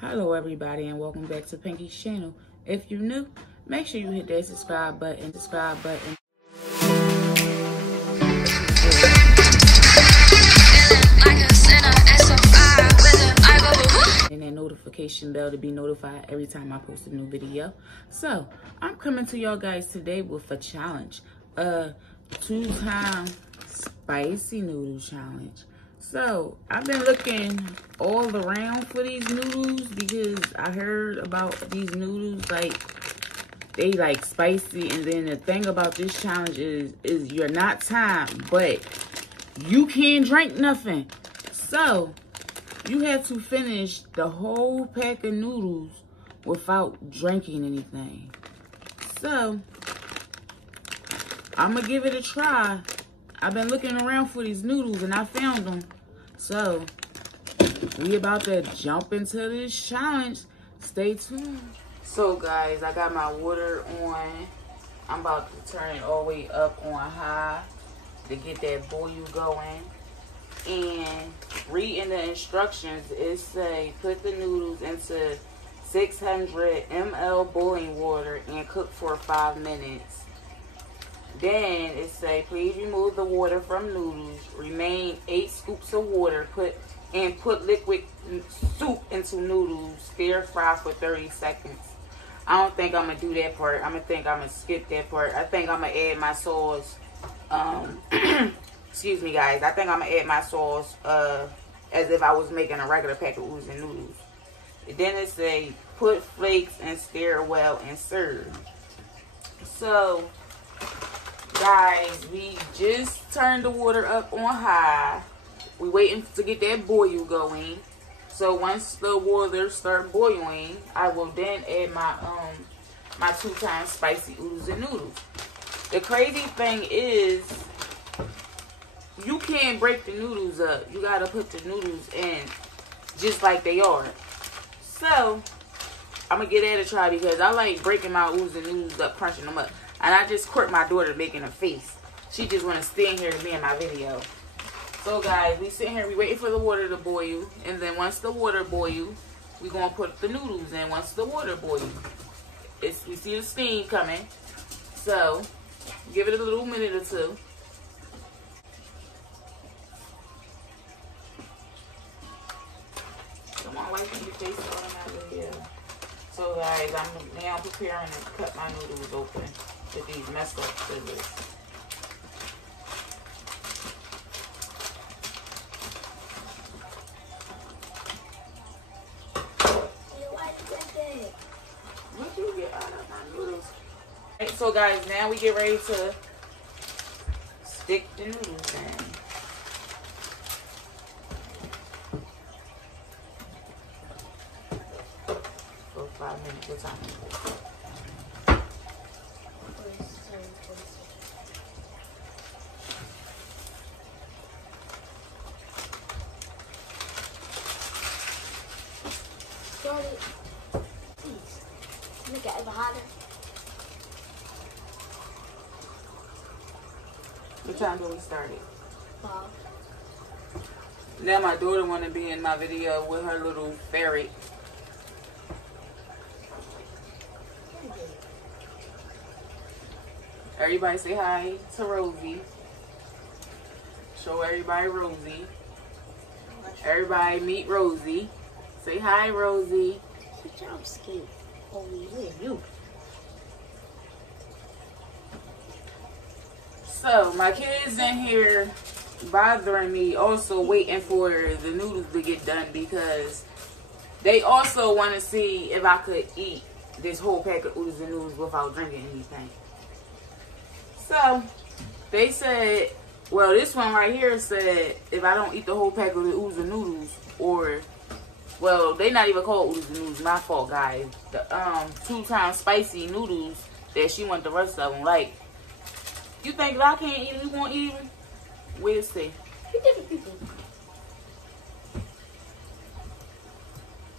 Hello everybody and welcome back to Pinky's channel. If you're new, make sure you hit that subscribe button. And that notification bell to be notified every time I post a new video. So I'm coming to y'all guys today with a challenge. A 2-time spicy noodle challenge. So I've been looking all around for these noodles because I heard about these noodles, like they like spicy. And then the thing about this challenge is you're not timed, but you can't drink nothing. So you have to finish the whole pack of noodles without drinking anything. So I'm gonna give it a try. I've been looking around for these noodles and I found them. So we about to jump into this challenge. Stay tuned. So guys, I got my water on. I'm about to turn it all the way up on high to get that boil going. And reading the instructions, it say put the noodles into 600 ml boiling water and cook for 5 minutes. Then it say, please remove the water from noodles. Remain 8 scoops of water. Put liquid soup into noodles. Stir fry for 30 seconds. I don't think I'm going to do that part. I'm going to skip that part. I think I'm going to add my sauce. Excuse me, guys. I think I'm going to add my sauce as if I was making a regular pack of oodles and noodles. Then it say, put flakes and stir well and serve. So guys, we just turned the water up on high. We waiting to get that boil going. So once the water start boiling, I will then add my my 2-time spicy oodles and noodles. The crazy thing is, you can't break the noodles up. You gotta put the noodles in just like they are. So I'm gonna give that a try because I like breaking my oodles and noodles up, crunching them up. And I just caught my daughter making a face. She just want to stand here to be in my video. So guys, we sitting here, we waiting for the water to boil. And then once the water boils, we gonna put the noodles in. Once the water boils, we see the steam coming. So give it a little minute or two. Come on, wipe your face all in my video. So guys, I'm now preparing to cut my noodles open with these messed up scissors. What do you get out of my noodles? Right, so guys, now we get ready to stick the noodles in. For 5 minutes. What time is it? Please, make it ever hotter. What time do we start it? 5. Now my daughter want to be in my video with her little ferret. Everybody say hi to Rosie. Show everybody Rosie. Everybody meet Rosie. Say hi, Rosie. Good job, Skate. Oh, you. So, my kids in here bothering me, also waiting for the noodles to get done because they also want to see if I could eat this whole pack of oodles and noodles without drinking anything. So, they said, well, this one right here said if I don't eat the whole pack of the oodles and noodles, or, well, they not even called oodles and noodles, my fault, guys. The 2-time spicy noodles that she want the rest of them. Like, you think if I can't eat them, you won't eat them? We'll see.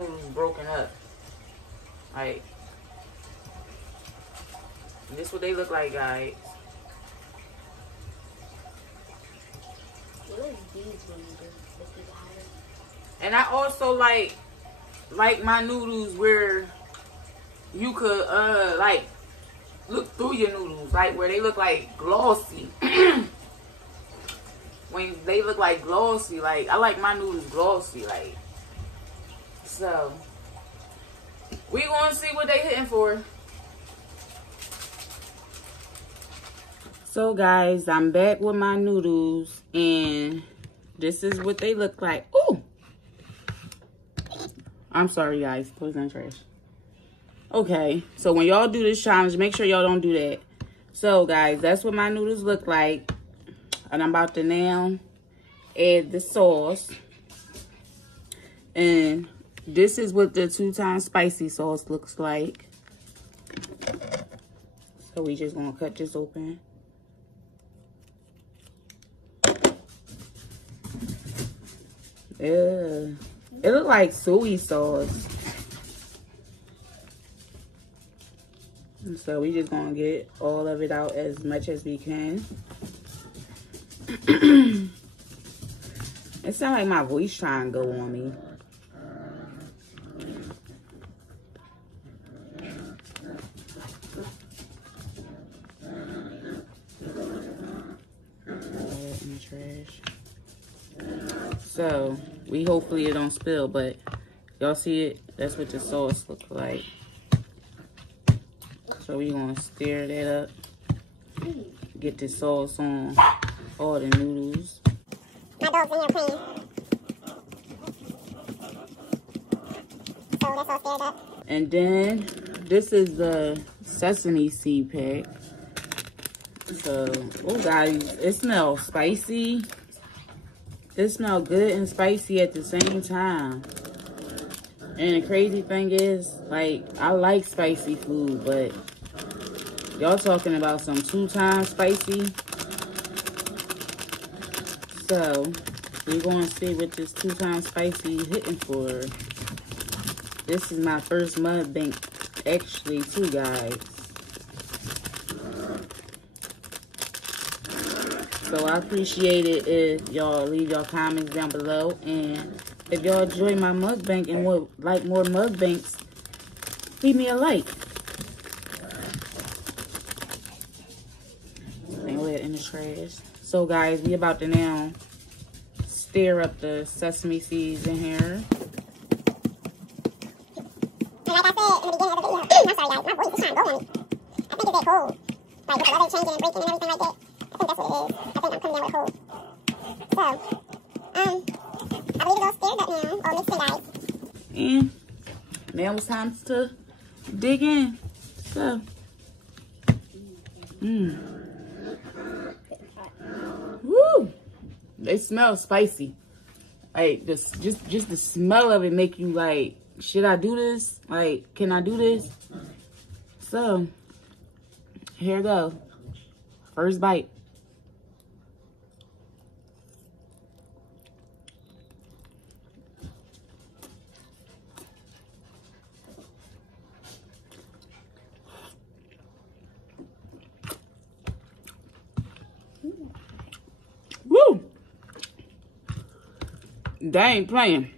Noodles broken up. Like, this what they look like, guys. What are these when you do? And I also like like my noodles where you could like look through your noodles, like where they look like glossy. When they look like glossy, like I like my noodles glossy, like. So we gonna see what they hitting for. So guys, I'm back with my noodles, and this is what they look like. Ooh, I'm sorry guys, those in trash. Okay, so when y'all do this challenge, make sure y'all don't do that. So guys, that's what my noodles look like, and I'm about to now add the sauce. And this is what the 2 times spicy sauce looks like. So we just gonna cut this open. Ew. It look like soy sauce. And so we just gonna get all of it out as much as we can. It sounds like my voice trying to go on me. In the trash. So we hopefully it don't spill, but y'all see it? That's what the sauce looks like. So we gonna stir that up. Get the sauce on all the noodles. My dog's in here playing. So that's all stirred up. And then this is the sesame seed pack. So, oh guys, it smells spicy. It smells good and spicy at the same time. And the crazy thing is, like, I like spicy food, but y'all talking about some 2 times spicy. So, we're going to see what this 2 times spicy hitting for. This is my first mukbang, actually, too, guys. So I appreciate it if y'all leave y'all comments down below. And if y'all enjoy my mukbang and would like more mukbangs, leave me a like. And we're in the trash. So guys, we about to now stir up the sesame seeds in here. And like I said in the beginning of the video, I'm sorry guys, my voice is trying to go on me. I think it's that cold. Like with the weather changing and breaking and everything like that. I think that's what it is. I think I'm coming down with a cold. So, I believe it's all stirred up now, all mixed in, guys. And now it's time to dig in. So, woo! They smell spicy. Like this, just the smell of it make you like, should I do this? Like, can I do this? So, here we go. First bite. Woo! They ain't playing.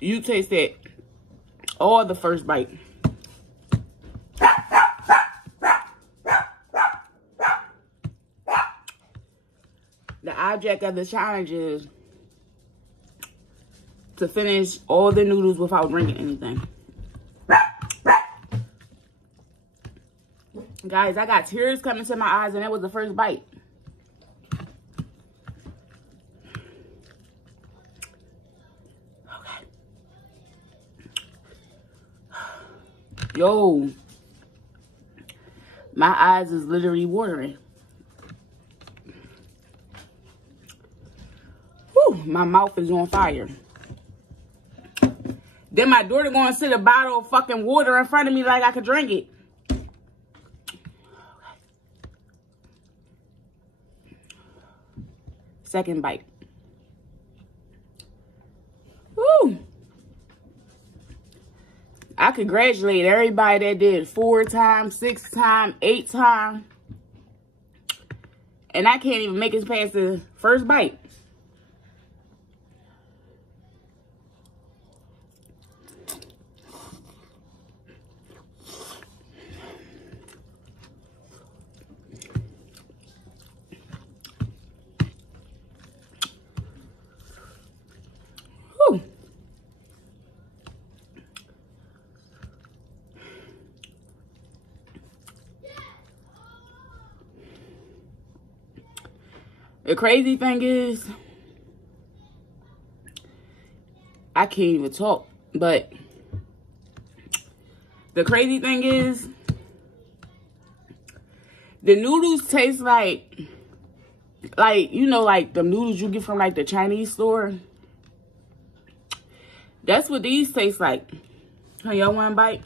You taste that all the first bite. The object of the challenge is to finish all the noodles without drinking anything. Guys, I got tears coming to my eyes, and that was the first bite. Okay. Yo. My eyes is literally watering. Whew, my mouth is on fire. Then my daughter gonna sit a bottle of fucking water in front of me like I could drink it. Second bite. Woo! I congratulate everybody that did 4 times, 6 times, 8 times. And I can't even make it past the first bite. The crazy thing is, I can't even talk, but the crazy thing is, the noodles taste like, you know, like the noodles you get from like the Chinese store. That's what these taste like. Y'all want a bite?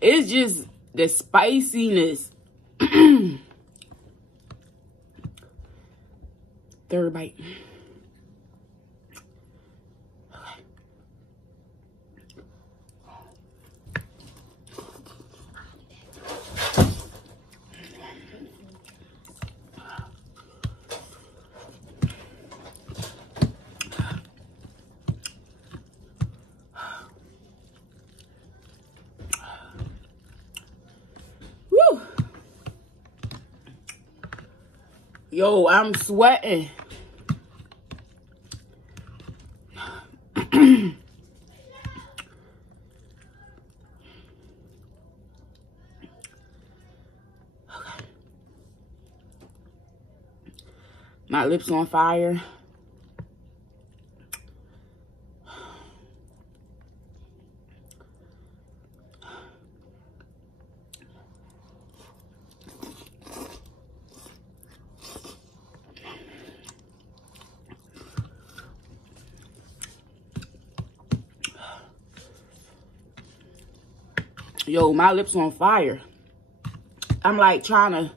It's just the spiciness. Third bite. Woo! Yo, I'm sweating. My lips on fire. Yo, my lips on fire. I'm like trying to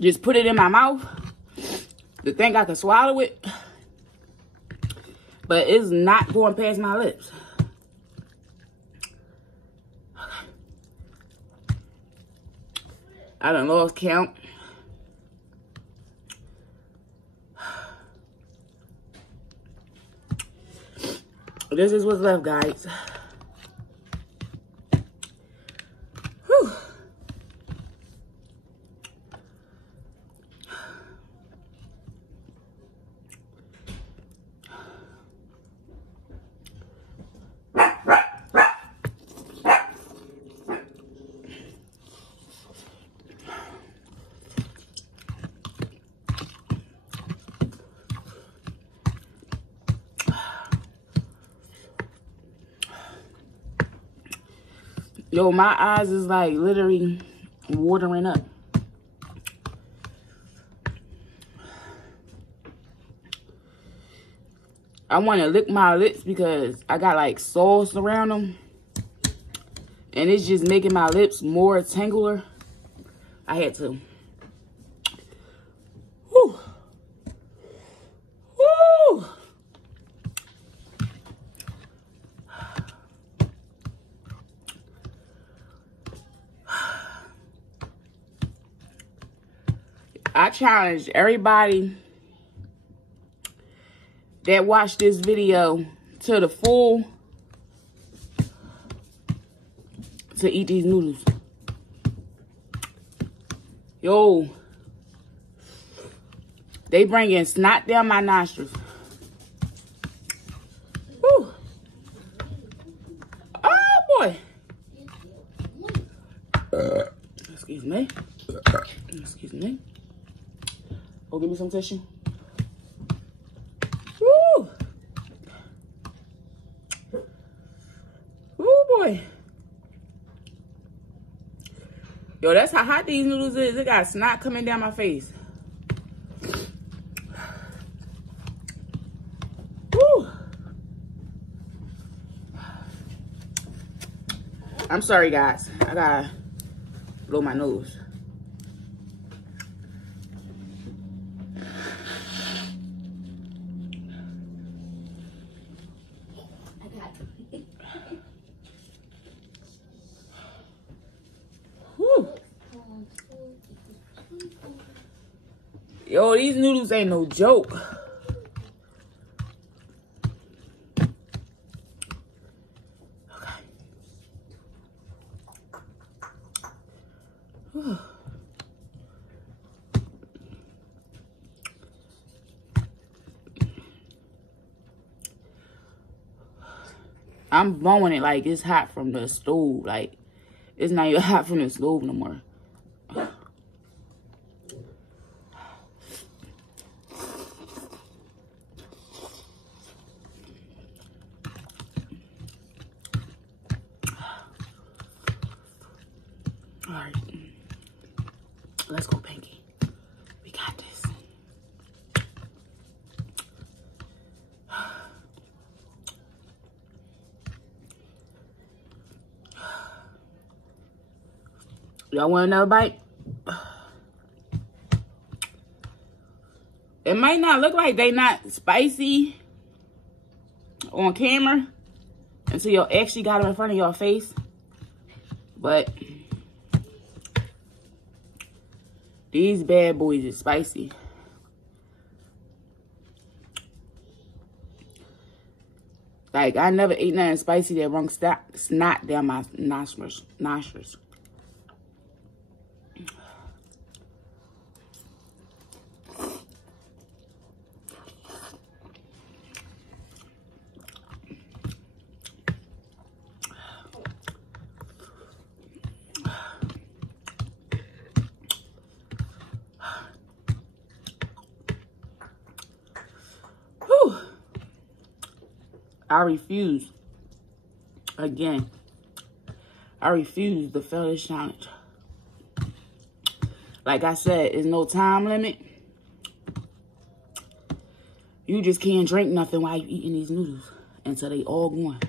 just put it in my mouth to think I can swallow it, but it's not going past my lips. I done lost count. This is what's left, guys. Whew. Yo, my eyes is like literally watering up. I want to lick my lips because I got like sauce around them. And it's just making my lips more tangular. I had to. Whew. Woo! I challenge everybody that watched this video to the full to eat these noodles. Yo, they bringing snot down my nostrils. Whew. Oh boy. Excuse me. Excuse me. Oh, give me some tissue. Woo! Woo, boy. Yo, that's how hot these noodles is. It got snot coming down my face. Woo! I'm sorry, guys. I gotta blow my nose. Yo, these noodles ain't no joke. Okay. I'm blowing it like it's hot from the stove. Like, it's not even hot from the stove no more. Let's go, Pinky. We got this. Y'all want another bite? It might not look like they not spicy on camera until you actually got them in front of your face. But these bad boys is spicy. Like, I never ate nothing spicy that rung snot down my nostrils. Whew. I refuse. Again, I refuse to fail this challenge. Like I said, there's no time limit. You just can't drink nothing while you eating these noodles until they all gone.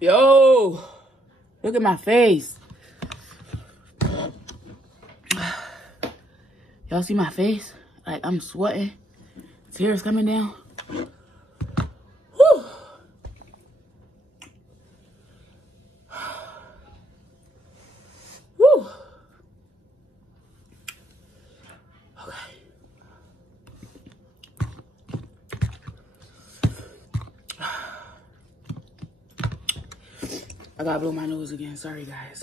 Yo, look at my face. Y'all see my face? Like, I'm sweating. Tears coming down. Whew. Whew. Okay. I gotta blow my nose again. Sorry, guys.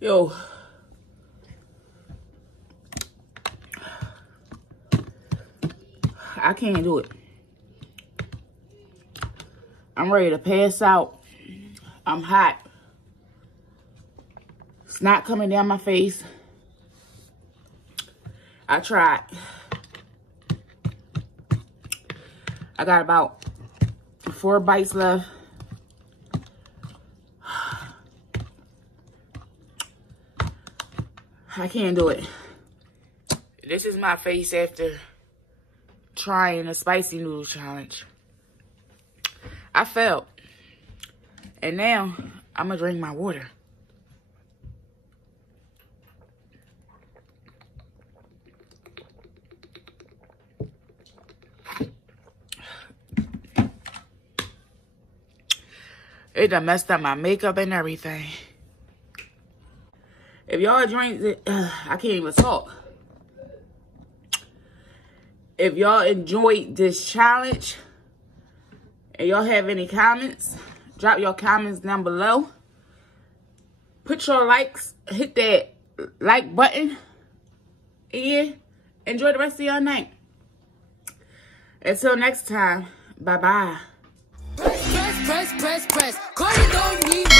Yo. I can't do it. I'm ready to pass out. I'm hot. Snot coming down my face. I tried. I got about 4 bites left. I can't do it. This is my face after trying a spicy noodle challenge. I failed. And now, I'm gonna drink my water. It done messed up my makeup and everything. If y'all drink it, I can't even talk. If y'all enjoyed this challenge and y'all have any comments, drop your comments down below. Put your likes, hit that like button, and enjoy the rest of your night. Until next time, bye-bye. Press, press, press, press, press. Call it on me.